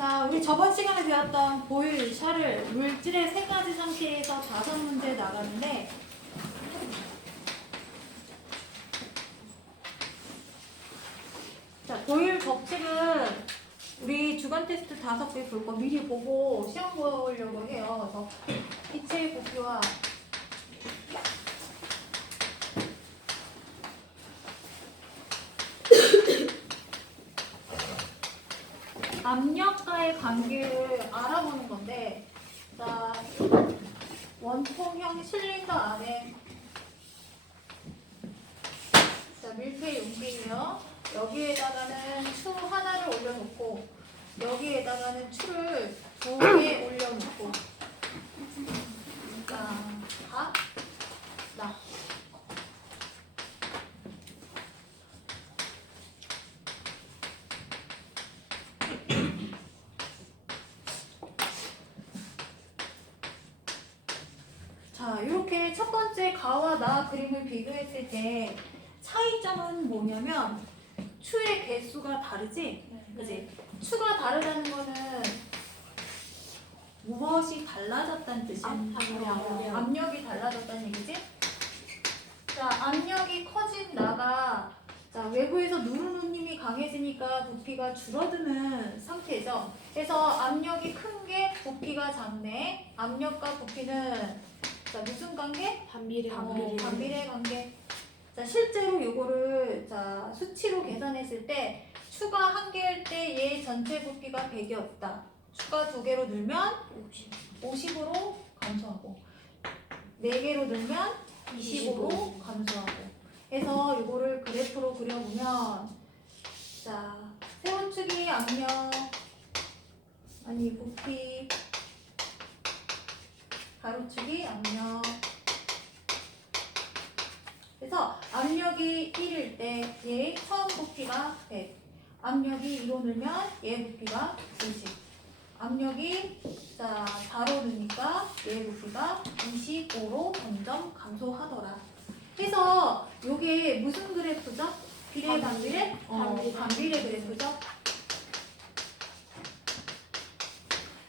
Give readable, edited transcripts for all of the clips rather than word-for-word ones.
자, 우리 저번 시간에 배웠던 보일, 샤를 물질의 세 가지 상태에서 5문제 나가는데 자, 보일 법칙은 우리 주간 테스트 5개 볼 거 미리 보고 시험 보려고 해요. 그래서 기체의 부피와 압력과의 관계를 알아보는 건데, 자, 원통형 실린더 안에 자, 밀폐 용기이며 여기에다가는 추 하나를 올려놓고 여기에다가는 추를 2개 올려놓고 자, 나 자, 이렇게 첫 번째 가와 나 그림을 비교했을 때 차이점은 뭐냐면 추의 개수가 다르지? 그지? 추가 다르다는 거는 무엇이 달라졌다는 뜻이야? 압력이 달라졌다는 얘기지? 자, 압력이 커진 나가 자, 외부에서 누르는 힘이 강해지니까 부피가 줄어드는 상태죠. 그래서 압력이 큰 게 부피가 작네. 압력과 부피는 자, 무슨 관계? 반비례 관계. 자, 실제로 이거를 자, 수치로 계산했을 때 추가 1개일 때 얘 전체 부피가 100이었다. 추가 2개로 늘면 50으로 감소하고 4개로 늘면 25로 감소하고 해서 이거를 그래프로 그려보면 자, 세로축이 압력 아니 부피 가로축이 압력. 그래서 압력이 1일 때 얘 처음 부피가 100. 압력이 2로 늘면 얘 부피가 50. 압력이 자 4로 느니까 얘 부피가 25로 점점 감소하더라. 그래서 요게 무슨 그래프죠? 비례 반비례? 반비례 그래프죠.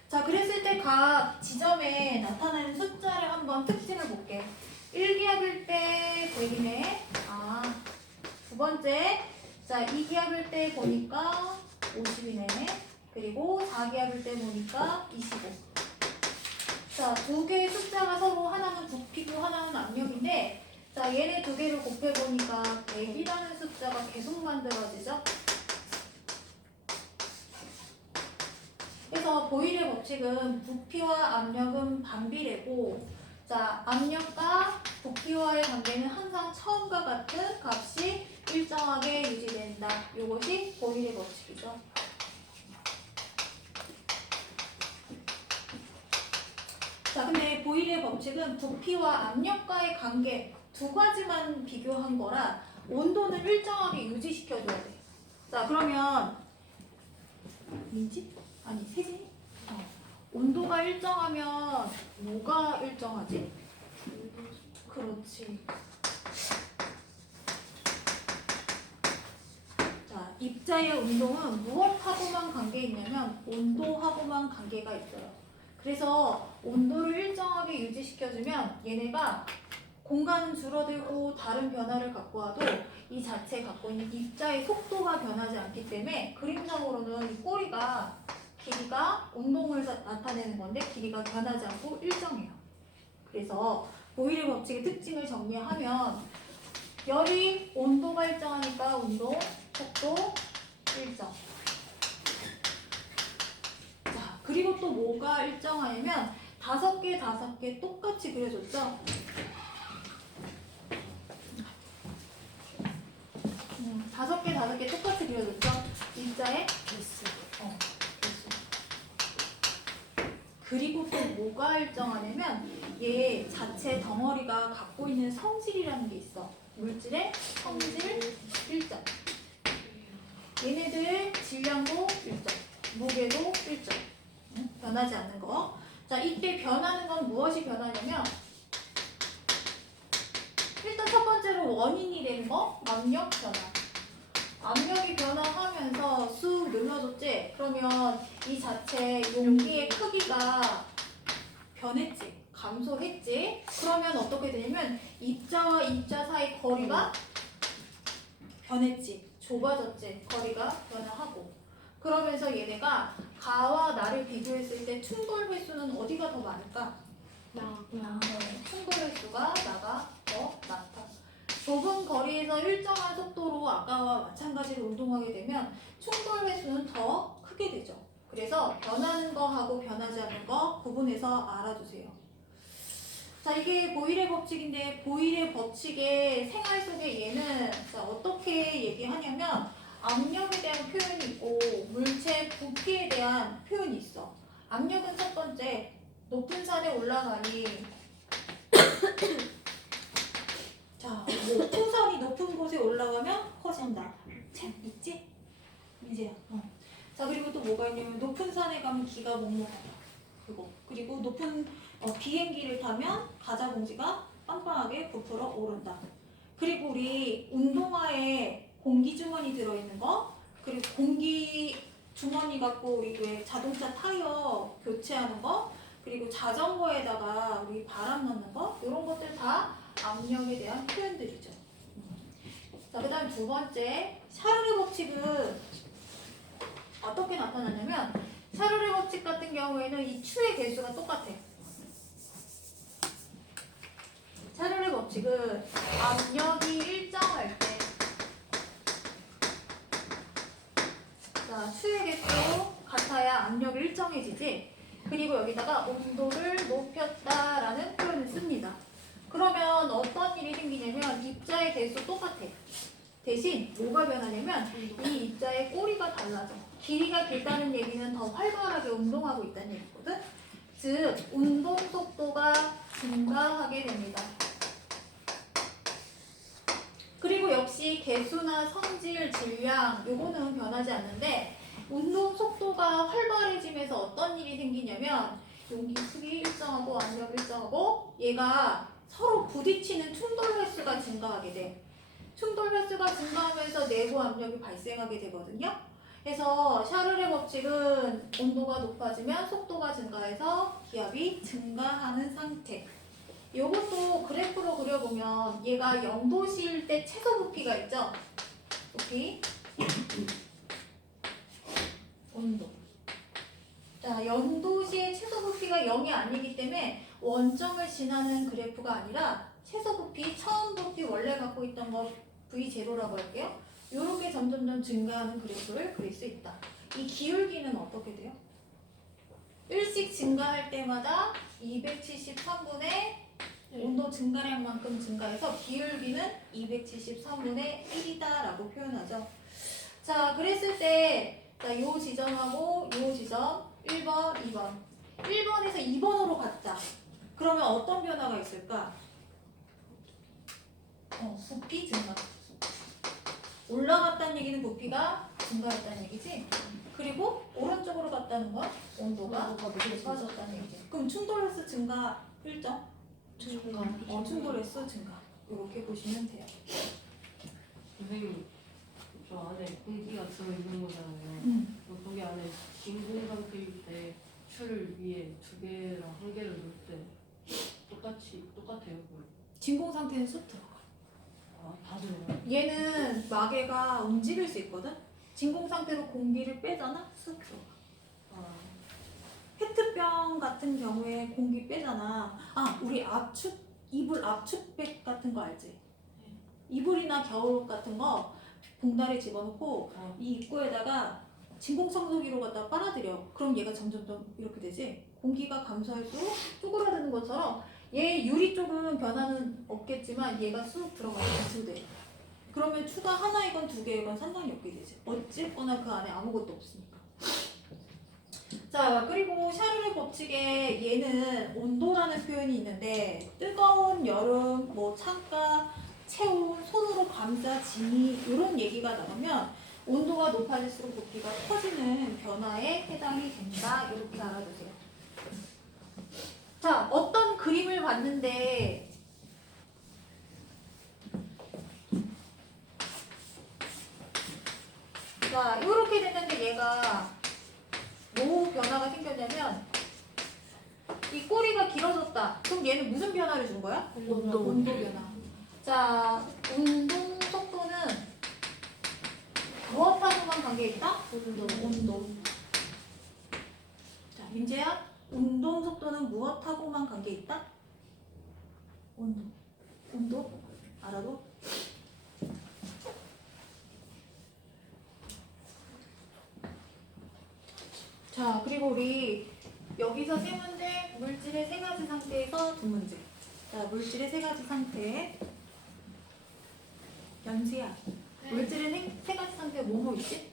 자, 그랬을 때 각 지점에 나타나는 숫자를 한번 특징을 볼게. 1기압일 때 100이네. 아, 두 번째. 자, 2기압일 때 보니까 50이네. 그리고 4기압일 때 보니까 25. 자, 두 개의 숫자가 서로 하나는 부피고 하나는 압력인데 자, 얘네 두 개를 곱해보니까 100이라는 숫자가 계속 만들어지죠. 그래서 보일의 법칙은 부피와 압력은 반비례고 자, 압력과 부피와의 관계는 항상 처음과 같은 값이 일정하게 유지된다. 이것이 보일의 법칙이죠. 자, 근데 보일의 법칙은 부피와 압력과의 관계 두 가지만 비교한 거라 온도는 일정하게 유지시켜줘야 돼. 자, 그러면 민지? 아니, 세진이? 온도가 일정하면 뭐가 일정하지? 그렇지. 자, 입자의 운동은 무엇하고만 관계 있냐면 온도하고만 관계가 있어요. 그래서 온도를 일정하게 유지시켜주면 얘네가 공간은 줄어들고 다른 변화를 갖고 와도 이 자체에 갖고 있는 입자의 속도가 변하지 않기 때문에 그림상으로는 이 꼬리가 길이가 운동을 나타내는 건데 길이가 변하지 않고 일정해요. 그래서 보일의 법칙의 특징을 정리하면 열이 온도가 일정하니까 운동, 속도 일정. 자, 그리고 또 뭐가 일정하냐면 5개 똑같이 그려줬죠? 5개 똑같이 그려줬죠? 입자의 개수. 개수. 그리고 또 뭐가 일정하냐면 얘 자체 덩어리가 갖고 있는 성질이라는 게 있어. 물질의 성질 일정. 얘네들 질량도 일정. 무게도 일정. 변하지 않는 거. 자, 이때 변하는 건 무엇이 변하냐면 일단 첫 번째로 원인이 되는 거 압력 변화. 압력이 변화하면서 쑥 늘어졌지? 그러면 이 자체 용기의 크기가 변했지, 감소했지. 그러면 어떻게 되냐면 입자와 입자 사이 거리가 변했지, 좁아졌지, 거리가 변화하고. 그러면서 얘네가 가와 나를 비교했을 때 충돌 횟수는 어디가 더 많을까? 충돌 횟수가 나가 더 많다. 좁은 거리에서 일정한 속도로 아까와 마찬가지로 운동하게 되면 충돌 횟수는 더 크게 되죠. 그래서 변하는 거하고 변하지 않는 거 구분해서 알아두세요. 자, 이게 보일의 법칙인데 보일의 법칙의 생활 속에 얘는 자, 어떻게 얘기하냐면 압력에 대한 표현이 있고 물체 부피에 대한 표현이 있어. 압력은 첫 번째, 높은 산에 올라가니 자, 뭐 풍선이 높은 곳에 올라가면 커진다. 책 있지? 이제야. 자, 그리고 또 뭐가 있냐면 높은 산에 가면 기가 먹먹하다. 그리고 높은 비행기를 타면 가자봉지가 빵빵하게 부풀어 오른다. 그리고 우리 운동화에 공기 주머니 들어있는 거, 그리고 공기 주머니 갖고 우리 왜 자동차 타이어 교체하는 거, 그리고 자전거에다가 우리 바람 넣는 거, 이런 것들 다 압력에 대한 표현들이죠. 자, 그 다음 두 번째, 샤르르 법칙은 어떻게 나타나냐면 샤르르 법칙 같은 경우에는 이 추의 개수가 똑같아. 샤르르 법칙은 압력이 일정할 때, 자, 추의 개수 같아야 압력이 일정해지지. 그리고 여기다가 온도를 높였다라는 표현을 씁니다. 그러면 어떤 일이 생기냐면 입자의 개수 똑같아. 대신 뭐가 변하냐면 이 입자의 꼬리가 달라져. 길이가 길다는 얘기는 더 활발하게 운동하고 있다는 얘기거든. 즉 운동 속도가 증가하게 됩니다. 그리고 역시 개수나 성질, 질량 요거는 변하지 않는데 운동 속도가 활발해지면서 어떤 일이 생기냐면 용기 크기 일정하고 압력 일정하고 얘가 서로 부딪히는 충돌 횟수가 증가하게 돼. 충돌 횟수가 증가하면서 내부 압력이 발생하게 되거든요. 그래서 샤르르 법칙은 온도가 높아지면 속도가 증가해서 기압이 증가하는 상태. 이것도 그래프로 그려보면 얘가 0도씨일 때 최소 부피가 있죠? 부피, 온도. 자, 0도씨의 최소 부피가 0이 아니기 때문에 원점을 지나는 그래프가 아니라 최소 부피, 처음 부피 원래 갖고 있던 거 V0라고 할게요. 이렇게 점점점 증가하는 그래프를 그릴 수 있다. 이 기울기는 어떻게 돼요? 1씩 증가할 때마다 273분의 온도 증가량만큼 증가해서 기울기는 273분의 1이다라고 표현하죠. 자, 그랬을 때 자, 요 지점하고 요 지점 1번, 2번. 1번에서 2번으로 갔자. 그러면 어떤 변화가 있을까? 부피 증가. 올라갔다는 얘기는 부피가 증가했다는 얘기지. 그리고 오른쪽으로 갔다는 건 온도가 높아졌다는 얘기지. 그럼 충돌 횟수 증가 일정? 충돌 횟수 증가. 이렇게 보시면 돼요. 선생님, 저 안에 공기가 들어있는 거잖아요. 거기 안에 진공 상태일 때 추를 위에 2개랑 1개를 넣을 때 똑같아요. 그거. 진공 상태는 쑥 들어가. 아, 다르네요. 얘는 마개가 움직일 수 있거든. 진공 상태로 공기를 빼잖아. 쑥 들어가. 아, 페트병 같은 경우에 공기 빼잖아. 아, 우리 압축 이불 압축백 같은 거 알지? 이불이나 겨울옷 같은 거 봉다리에 집어넣고 이 입구에다가 진공청소기로 갖다 빨아들여. 그럼 얘가 점점점 이렇게 되지. 공기가 감소할수록 쪼그라드는 것처럼 얘 유리 쪽은 변화는 없겠지만 얘가 쑥 들어가서 감소돼. 그러면 추가 하나이건 2개이건 상관이 없게 되지. 어쨌거나 그 안에 아무것도 없으니까. 자, 그리고 샤르르 법칙에 얘는 온도라는 표현이 있는데 뜨거운 여름, 뭐 창가, 체온, 손으로 감싸, 지니 이런 얘기가 나오면 온도가 높아질수록 부피가 커지는 변화에 해당이 된다. 이렇게 알아두세요. 자, 어떤 그림을 봤는데 자, 이렇게 됐는데 얘가 변화가 생겼냐면 이 꼬리가 길어졌다. 그럼 얘는 무슨 변화를 준 거야? 온도 변화. 자, 운동 속도는 무엇하고만 관계 있다? 온도. 자, 민재야, 운동 속도는 무엇하고만 관계 있다? 온도. 알아도? 자, 그리고 우리 여기서 세 문제, 물질의 세 가지 상태에서 두 문제. 자, 물질의 세 가지 상태. 연수야, 물질의 세 가지 상태 뭐뭐 있지?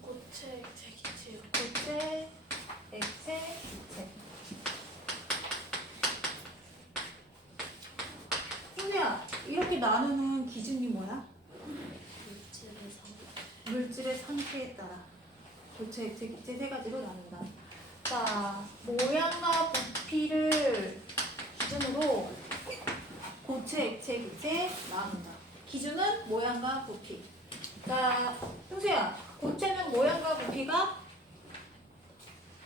고체, 액체, 기체요. 고체, 액체, 기체. 희우야, 이렇게 나누는 기준이 뭐야? 물질의 상태에 따라 고체, 액체, 기체 세 가지로 나눈다. 자, 모양과 부피를 기준으로 고체, 액체, 기체 나눈다. 기준은 모양과 부피. 자, 형수야, 고체는 모양과 부피가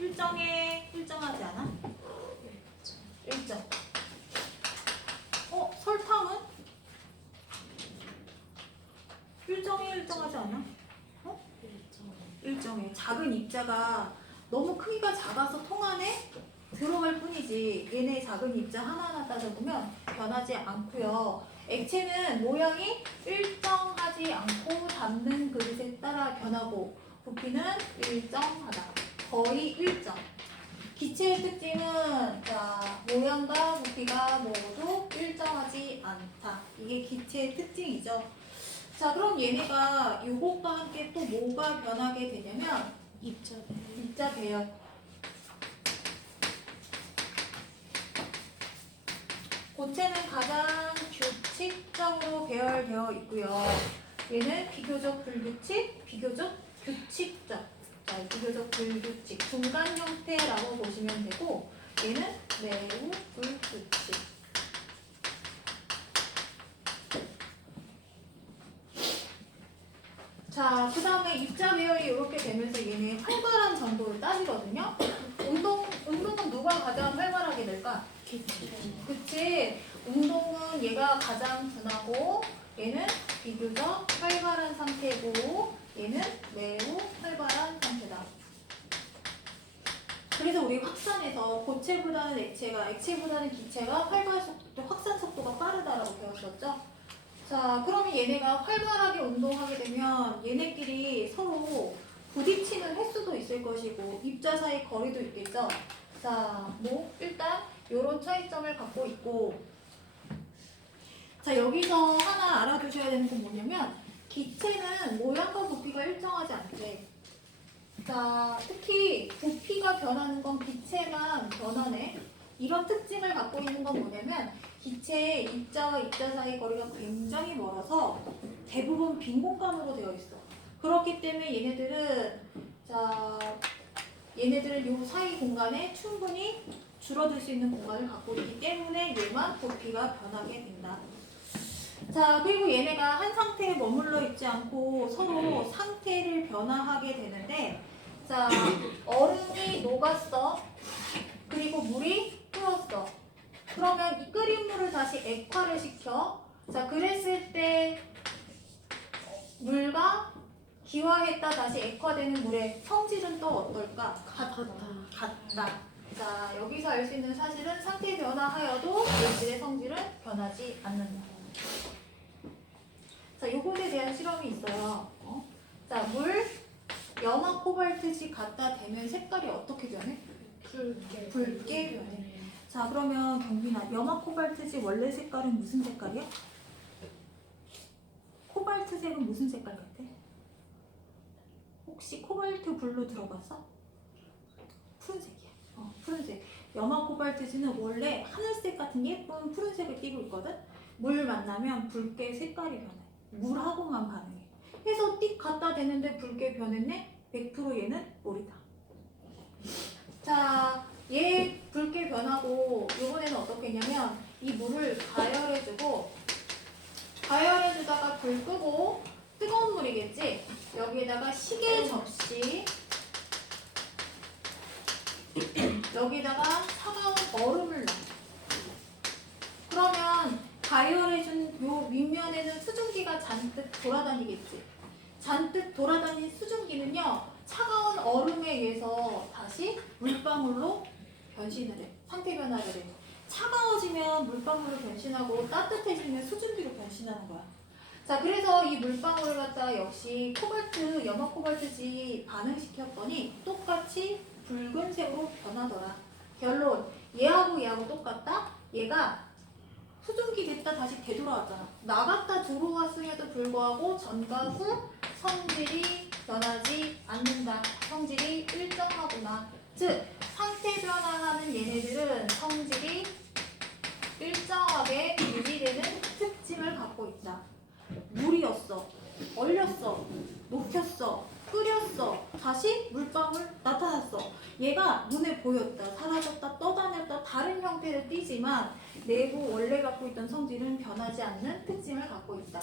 일정하지 않아? 일정. 설탕은? 일정하지 않아? 일정해. 작은 입자가 너무 크기가 작아서 통 안에 들어갈 뿐이지 얘네 작은 입자 하나하나 따져보면 변하지 않고요. 액체는 모양이 일정하지 않고 담는 그릇에 따라 변하고 부피는 일정하다. 거의 일정. 기체의 특징은 자, 모양과 부피가 모두 일정하지 않다. 이게 기체의 특징이죠. 자, 그럼 얘네가 이것과 함께 또 뭐가 변하게 되냐면 입자 배열. 고체는 가장 규칙적으로 배열되어 있고요. 얘는 비교적 불규칙, 비교적 규칙적. 자, 비교적 불규칙, 중간 형태라고 보시면 되고 얘는 매우 불규칙. 자, 그 다음에 입자 배열이 이렇게 되면서 얘네 활발한 정도를 따지거든요. 운동은 누가 가장 활발하게 될까? 그치? 운동은 얘가 가장 둔하고 얘는 비교적 활발한 상태고 얘는 매우 활발한 상태다. 그래서 우리 확산에서 고체보다는 액체보다는 기체가 확산 속도가 빠르다라고 배웠었죠? 자, 그러면 얘네가 활발하게 운동하게 되면 얘네끼리 서로 부딪히는 횟수도 있을 것이고 입자 사이 거리도 있겠죠? 자, 일단 이런 차이점을 갖고 있고 자, 여기서 하나 알아두셔야 되는 건 뭐냐면 기체는 모양과 부피가 일정하지 않대. 자, 특히 부피가 변하는 건 기체만 변하네. 이런 특징을 갖고 있는 건 뭐냐면 기체의 입자와 입자 사이 거리가 굉장히 멀어서 대부분 빈 공간으로 되어 있어. 그렇기 때문에 얘네들은 이 사이 공간에 충분히 줄어들 수 있는 공간을 갖고 있기 때문에 얘만 부피가 변하게 된다. 자, 그리고 얘네가 한 상태에 머물러 있지 않고 서로 상태를 변화하게 되는데 자, 얼음이 녹았어. 그리고 물이 끓었어. 그러면 이 끓인 물을 다시 액화를 시켜. 자, 그랬을 때 물과 기화했다 다시 액화되는 물의 성질은 또 어떨까? 같다. 자, 여기서 알 수 있는 사실은 상태 변화하여도 물질의 성질은 변하지 않는다. 자, 요것에 대한 실험이 있어요. 자, 물, 염화 코발트시 갖다 대면 색깔이 어떻게 변해? 붉게 변해. 자, 그러면 경빈아, 염화 코발트시 원래 색깔은 무슨 색깔이야? 코발트색은 무슨 색깔 같아? 혹시 코발트 블루 들어봤어? 푸른색이야. 푸른색. 염화 코발트시는 원래 하늘색 같은 예쁜 푸른색을 띠고 있거든? 물 만나면 붉게 색깔이 변해. 물하고만 반응해. 해서 띡 갖다 대는데 붉게 변했네? 100% 얘는 물이다. 자, 얘 붉게 변하고 이번에는 어떻게 했냐면 이 물을 가열해주다가 불 끄고 뜨거운 물이겠지? 여기에다가 시계 접시 여기다가 차가운 얼음을 넣어. 그러면 가열해준 요 윗면에는 수증기가 잔뜩 돌아다니겠지. 잔뜩 돌아다닌 수증기는요, 차가운 얼음에 의해서 다시 물방울로 변신을 해. 상태 변화를 해. 차가워지면 물방울로 변신하고 따뜻해지면 수증기로 변신하는 거야. 자, 그래서 이 물방울을 갖다가 역시 코발트, 염화 코발트지 반응시켰더니 똑같이 붉은색으로 변하더라. 결론, 얘하고 똑같다? 얘가 수증기 됐다 다시 되돌아왔잖아. 나갔다 들어왔음에도 불구하고 전과 후 성질이 변하지 않는다. 성질이 일정하구나. 즉, 상태 변화하는 얘네들은 성질이 일정하게 유지되는 특징을 갖고 있다. 물이었어, 얼렸어, 녹였어, 끓였어, 다시 물방울 나타났어. 얘가 눈에 보였다, 사라졌다, 떠다녔다, 다른 형태를 띠지만 내부 원래 갖고 있던 성질은 변하지 않는 특징을 갖고 있다.